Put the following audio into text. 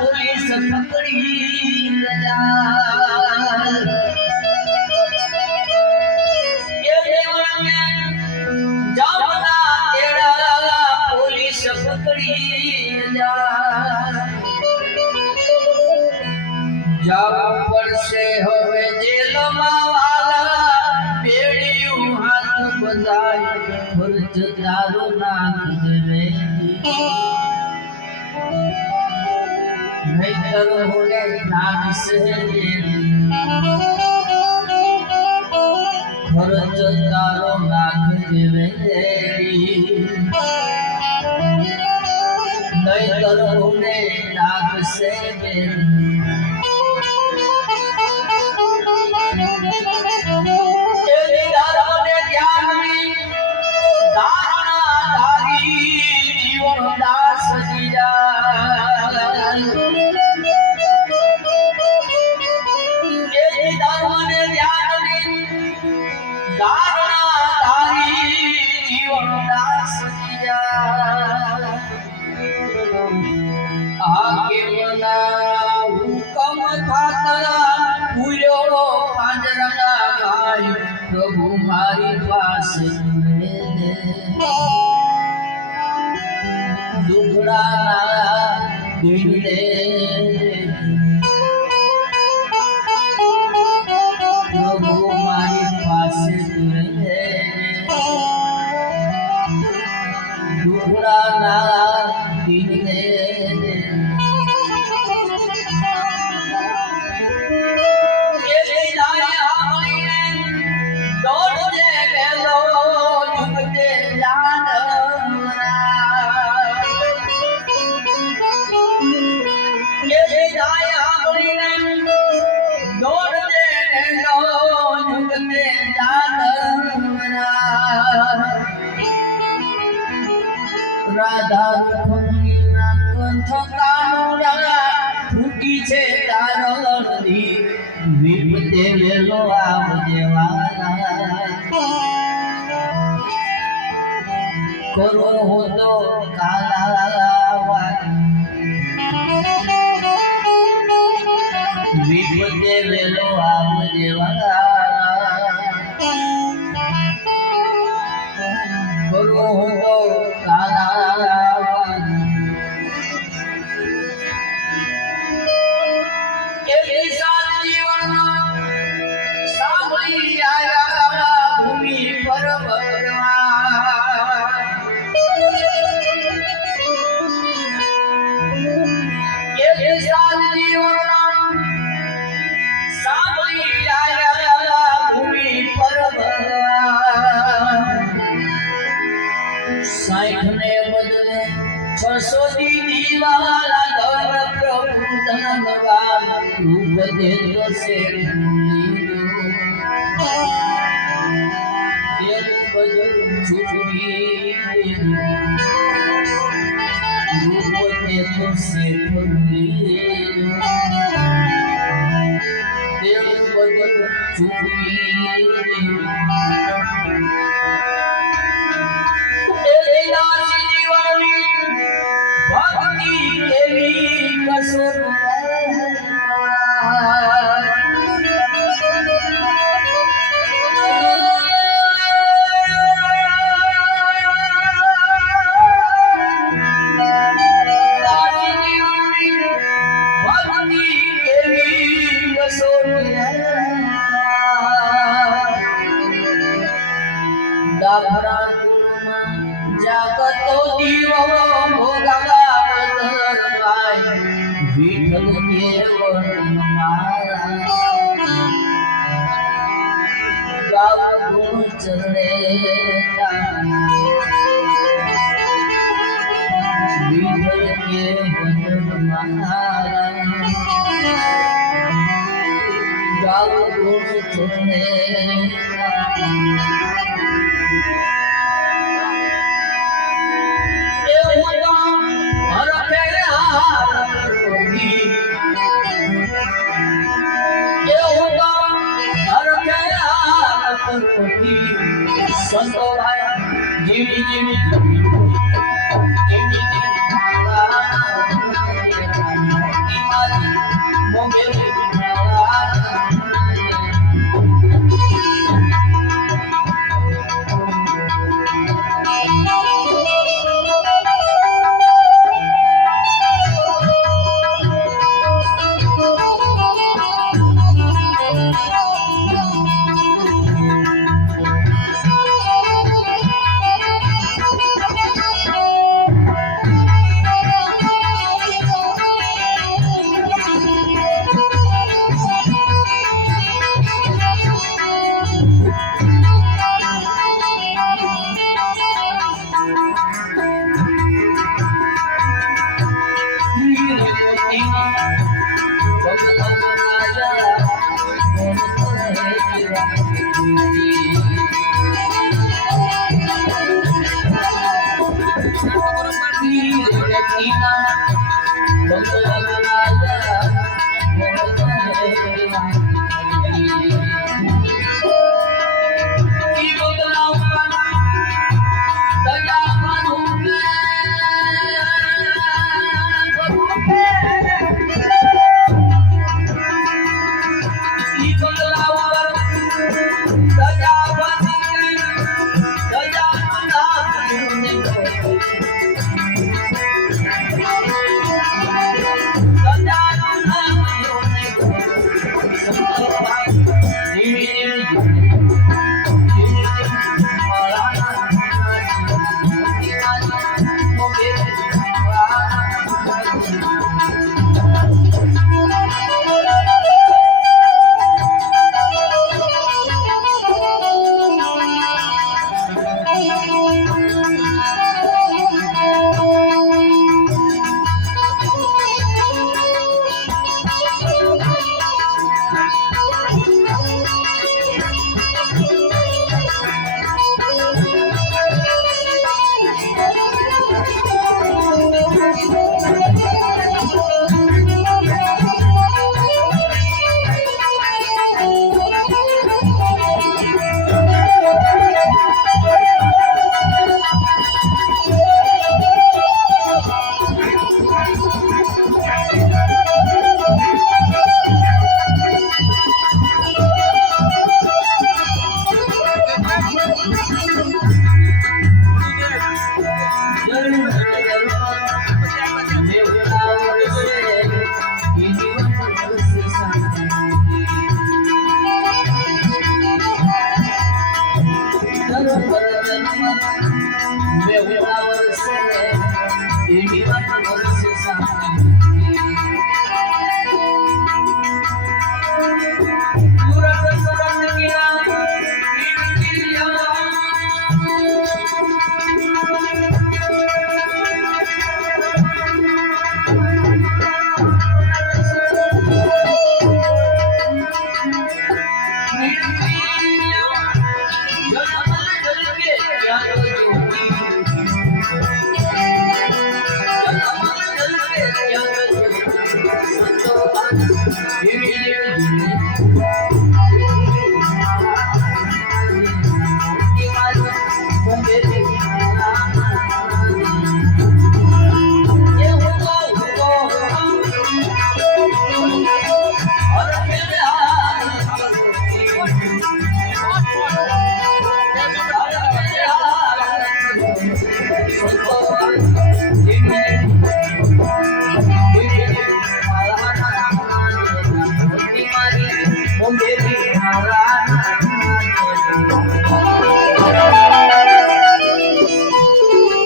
police पकड़ी जा ये देवर में जामना तेरा पुलिस पकड़ी जा जब पर से होवे जेल मावाला बेड़ियों हाथ बंधाई फर्ज दारू नाक देवे नहीं कर होले नाक से फर्ज दारू नाक देवे नहीं कर होले नाक से आगे मना हुकम थातरा पूरो पांजरा भाई प्रभु मारी पास दुखड़ा दिले प्रभु मारी पास दुखड़ा दिले राधा रुक्मिणीना कंठ कानुड़ा फूटी छे तारलनी विपदे वेलो आवजे वाला करो हो तो काला विपदे वेलो आवजे वाला करो हो तो काला साइखने बदले 600 दीवाला धन प्रभु धनवान रूप दे तो से ये बदल छुपी रूप दे तो से ये बदल छुपी जागतो दीवो भोगवा धरवाई विठल देव मारा गाव चरणे विठल देव मारा गाव चरणे संतो भाई जीवी जीवी वाजवा